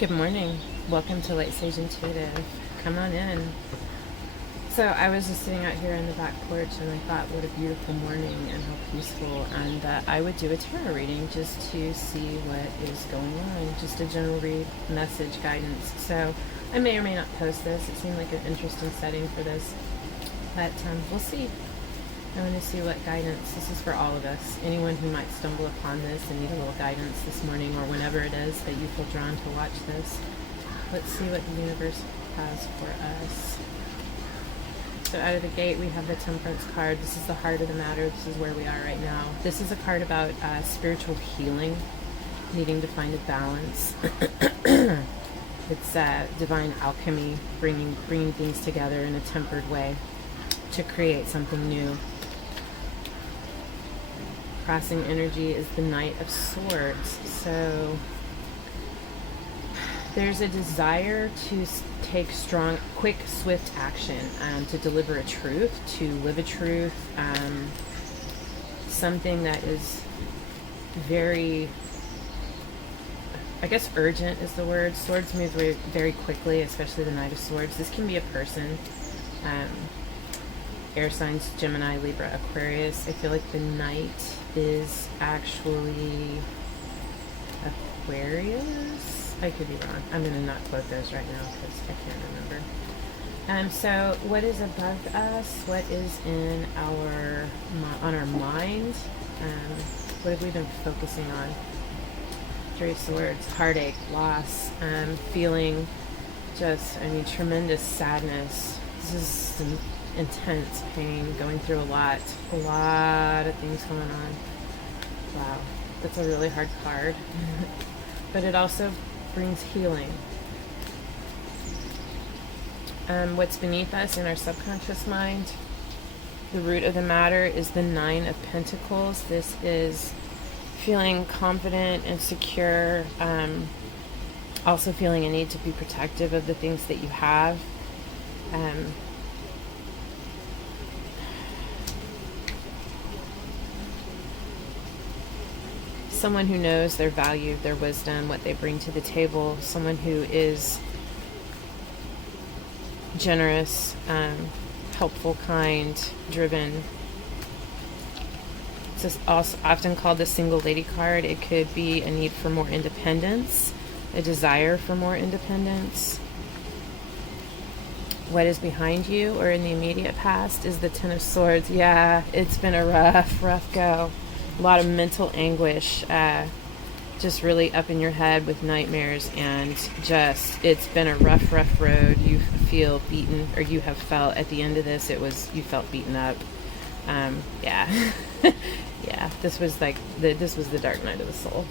Good morning. Welcome to Light Sage Intuitive. Come on in. So I was just sitting out here on the back porch and I thought what a beautiful morning and how peaceful, and that I would do a tarot reading just to see what is going on. Just a general read, message, guidance. So I may or may not post this. It seemed like an interesting setting for this. But we'll see. I want to see what guidance. This is for all of us. Anyone who might stumble upon this and need a little guidance this morning or whenever it is that you feel drawn to watch this. Let's see what the universe has for us. So out of the gate, we have the Temperance card. This is the heart of the matter. This is where we are right now. This is a card about spiritual healing, needing to find a balance. It's divine alchemy, bringing things together in a tempered way to create something new. Crossing energy is the Knight of Swords. So there's a desire to take strong, quick, swift action, to deliver a truth, to live a truth, something that is very, I guess urgent is the word. Swords move very, very quickly, especially the Knight of Swords. This can be a person. Air signs, Gemini, Libra, Aquarius. I feel like the Knight is actually Aquarius. I could be wrong. I'm going to not quote those right now because I can't remember. So what is above us? What is in on our mind? What have we been focusing on? Three of Swords, heartache, loss, feeling just, tremendous sadness. This is some intense pain, going through a lot of things going on. Wow, that's a really hard card. But it also brings healing. What's beneath us in our subconscious mind, the root of the matter is the Nine of Pentacles. This is feeling confident and secure, also feeling a need to be protective of the things that you have. Someone who knows their value, their wisdom, what they bring to the table. Someone who is generous, helpful, kind, driven. It's just also often called the single lady card. It could be a need for more independence, a desire for more independence. What is behind you or in the immediate past is the Ten of Swords. Yeah, it's been a rough go. A lot of mental anguish, just really up in your head with nightmares, and just, it's been a rough road. You feel beaten, or you have felt at the end of this, you felt beaten up. Yeah. Yeah, this was the dark night of the soul.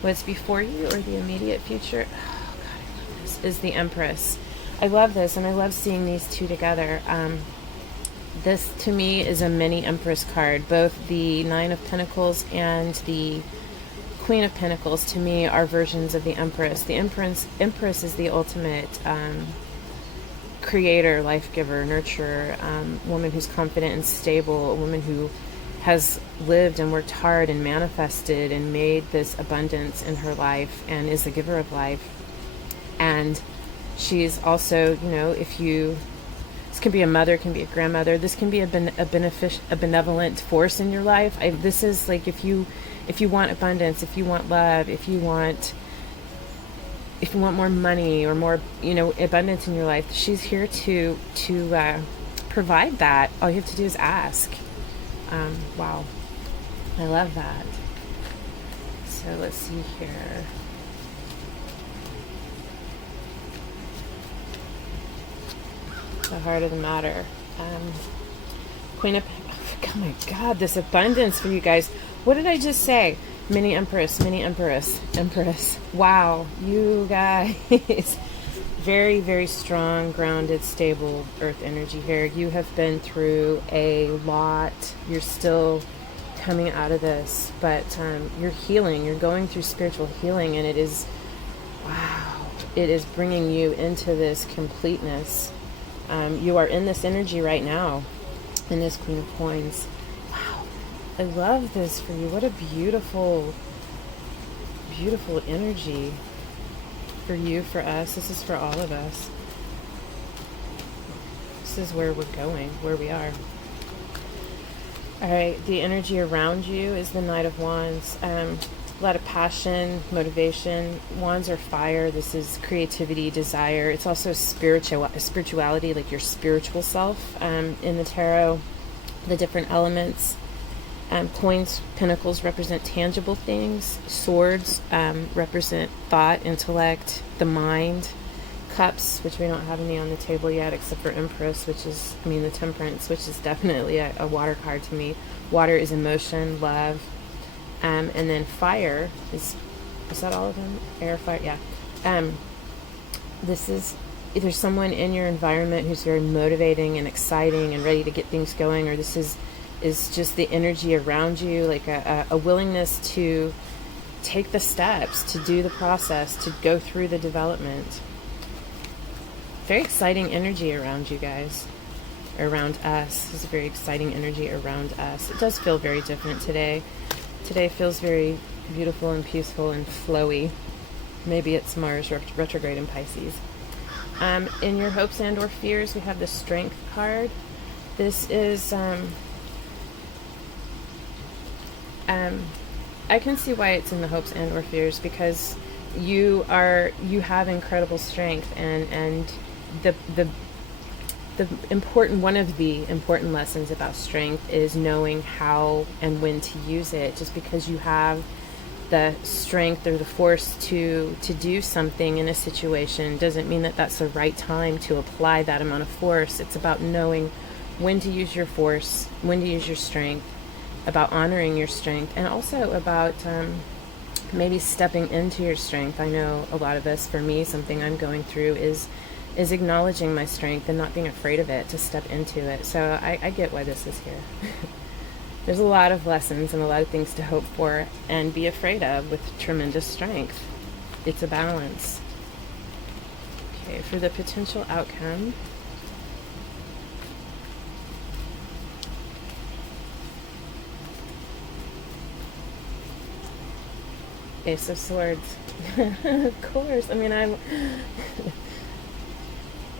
What's before you or the immediate future? Oh God, I love this. Is the Empress. I love this, and I love seeing these two together. This, to me, is a mini Empress card. Both the Nine of Pentacles and the Queen of Pentacles, to me, are versions of the Empress. The Empress is the ultimate creator, life giver, nurturer, woman who's confident and stable, a woman who has lived and worked hard and manifested and made this abundance in her life and is the giver of life. And she's also, this can be a mother, can be a grandmother. This can be a benevolent force in your life. This is like if you want abundance, if you want love, if you want more money or more, abundance in your life. She's here to provide that. All you have to do is ask. Wow, I love that. So let's see here. The heart of the matter. Queen of, oh my God, this abundance for you guys. What did I just say? Mini Empress. Empress. Wow, you guys. Very, very strong, grounded, stable earth energy here. You have been through a lot. You're still coming out of this, but you're healing. You're going through spiritual healing, and it is, wow, it is bringing you into this completeness. You are in this energy right now, in this Queen of Coins. Wow, I love this for you. What a beautiful beautiful energy for you, for us. This is for all of us. This is where we're going, where we are. All right, the energy around you is the Knight of Wands. A lot of passion, motivation. Wands are fire. This is creativity, desire. It's also spirituality, like your spiritual self. In the tarot, the different elements. Coins, pentacles represent tangible things. Swords represent thought, intellect, the mind. Cups, which we don't have any on the table yet except for Empress, which is, the Temperance, which is definitely a water card to me. Water is emotion, love. And then fire is that all of them? Air, fire, yeah. There's someone in your environment who's very motivating and exciting and ready to get things going, or this is just the energy around you, like a willingness to take the steps, to do the process, to go through the development. Very exciting energy around you guys, around us. There's a very exciting energy around us. It does feel very different today. Today feels very beautiful and peaceful and flowy. Maybe it's Mars retrograde in Pisces. In your hopes and or fears, we have the Strength card. This is, I can see why it's in the hopes and or fears, because you have incredible strength, and one of the important lessons about strength is knowing how and when to use it. Just because you have the strength or the force to do something in a situation doesn't mean that that's the right time to apply that amount of force. It's about knowing when to use your force, when to use your strength, about honoring your strength, and also about maybe stepping into your strength. I know a lot of us, for me, something I'm going through is acknowledging my strength and not being afraid of it, to step into it. So I get why this is here. There's a lot of lessons and a lot of things to hope for and be afraid of with tremendous strength. It's a balance. Okay, for the potential outcome, Ace of Swords. Of course.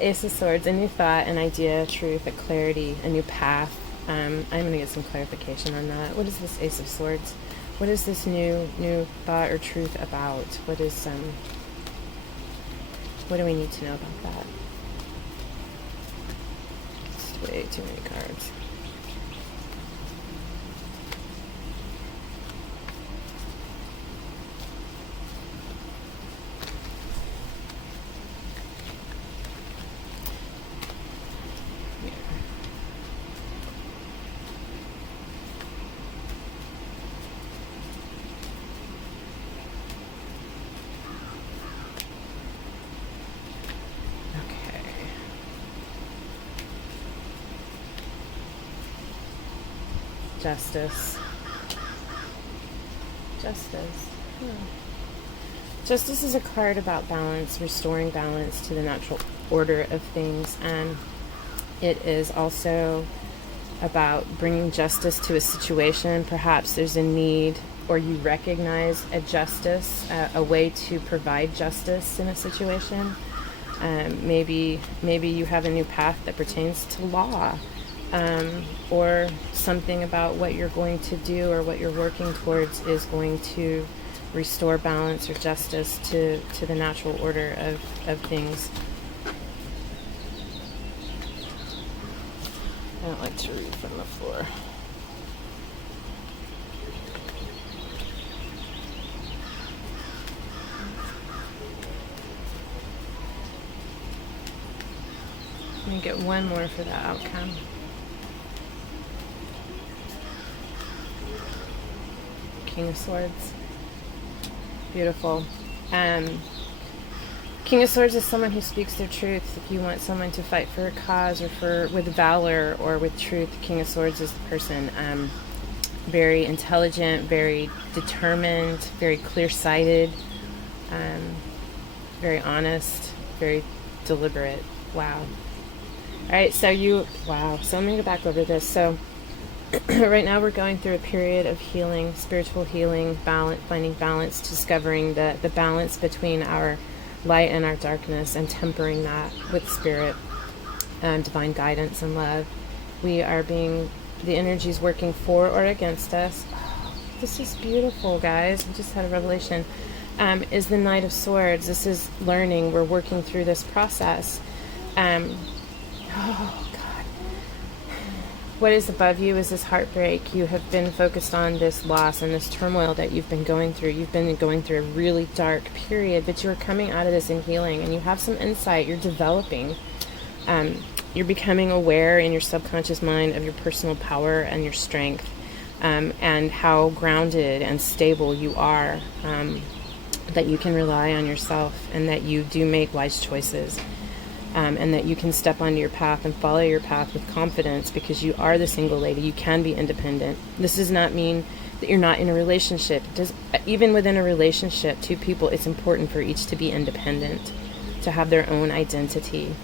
Ace of Swords, a new thought, an idea, truth, a clarity, a new path. I'm going to get some clarification on that. What is this Ace of Swords? What is this new thought or truth about? What do we need to know about that? It's way too many cards. Justice. Justice is a card about balance, restoring balance to the natural order of things, and it is also about bringing justice to a situation. Perhaps there's a need, or you recognize a justice, a way to provide justice in a situation. Maybe you have a new path that pertains to law. Or something about what you're going to do or what you're working towards is going to restore balance or justice to the natural order of things. I don't like to read from the floor. Let me get one more for the outcome. King of Swords. Beautiful. King of Swords is someone who speaks their truth. If you want someone to fight for a cause or with valor or with truth, King of Swords is the person. Very intelligent, very determined, very clear-sighted, very honest, very deliberate. Wow. All right, so let me go back over this. So Right now we're going through a period of healing, spiritual healing, balance, finding balance, discovering the balance between our light and our darkness, and tempering that with spirit and divine guidance and love. We are being, the energies working for or against us. This is beautiful, guys. We just had a revelation. Is the Knight of Swords. This is learning. We're working through this process. Oh, God. What is above you is this heartbreak. You have been focused on this loss and this turmoil that you've been going through. You've been going through a really dark period, but you're coming out of this in healing, and you have some insight. You're developing. You're becoming aware in your subconscious mind of your personal power and your strength, and how grounded and stable you are, that you can rely on yourself, and that you do make wise choices. And that you can step onto your path and follow your path with confidence, because you are the single lady. You can be independent. This does not mean that you're not in a relationship. Even within a relationship, two people, it's important for each to be independent, to have their own identity.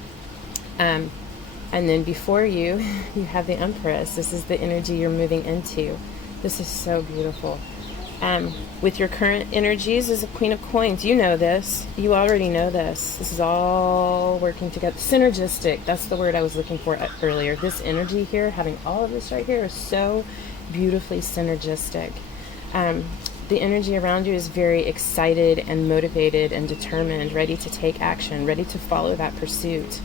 And then before you, you have the Empress. This is the energy you're moving into. This is so beautiful. With your current energies is a Queen of Coins. You know this. You already know this. This is all working together. Synergistic. That's the word I was looking for earlier. This energy here, having all of this right here, is so beautifully synergistic. The energy around you is very excited and motivated and determined, ready to take action, ready to follow that pursuit.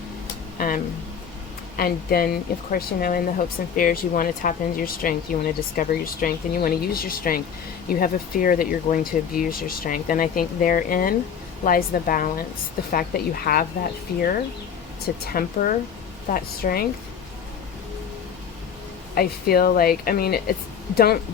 And then, of course, you know, in the hopes and fears, you want to tap into your strength. You want to discover your strength, and you want to use your strength. You have a fear that you're going to abuse your strength. And I think therein lies the balance. The fact that you have that fear to temper that strength. I feel like, I mean, it's, don't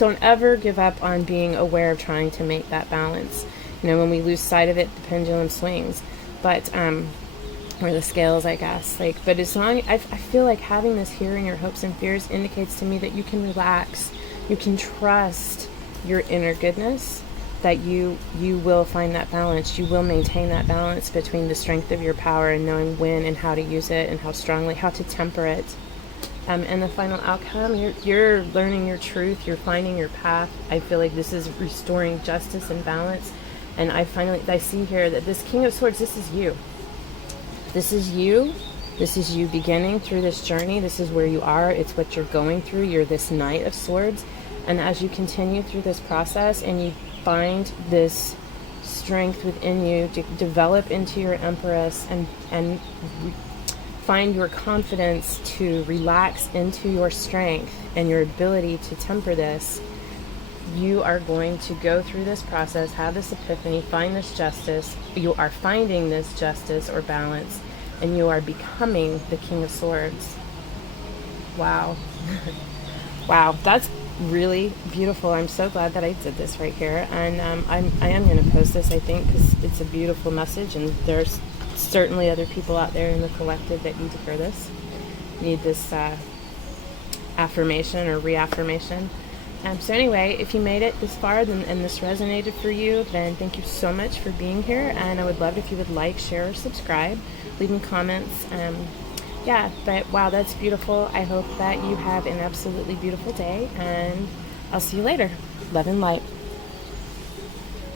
ever give up on being aware of trying to make that balance. You know, when we lose sight of it, the pendulum swings. But, or the scales, I guess. But as long, I feel like having this here in your hopes and fears indicates to me that you can relax. You can trust your inner goodness, that you will find that balance. You will maintain that balance between the strength of your power and knowing when and how to use it, and how strongly, how to temper it. And the final outcome, you're learning your truth. You're finding your path. I feel like this is restoring justice and balance. And I see here that this King of Swords, this is you. This is you. This is you beginning through this journey. This is where you are. It's what you're going through. You're this Knight of Swords. And as you continue through this process and you find this strength within you to develop into your Empress, and find your confidence to relax into your strength and your ability to temper this, you are going to go through this process, have this epiphany, find this justice. You are finding this justice or balance, and you are becoming the King of Swords. Wow. Wow, that's really beautiful. I'm so glad that I did this right here. And I am going to post this, I think, because it's a beautiful message, and there's certainly other people out there in the collective that need to hear this, need this affirmation or reaffirmation. So anyway, if you made it this far and this resonated for you, then thank you so much for being here. And I would love if you would like, share, or subscribe, leaving comments. Yeah, but wow, that's beautiful. I hope that you have an absolutely beautiful day, and I'll see you later. Love and light.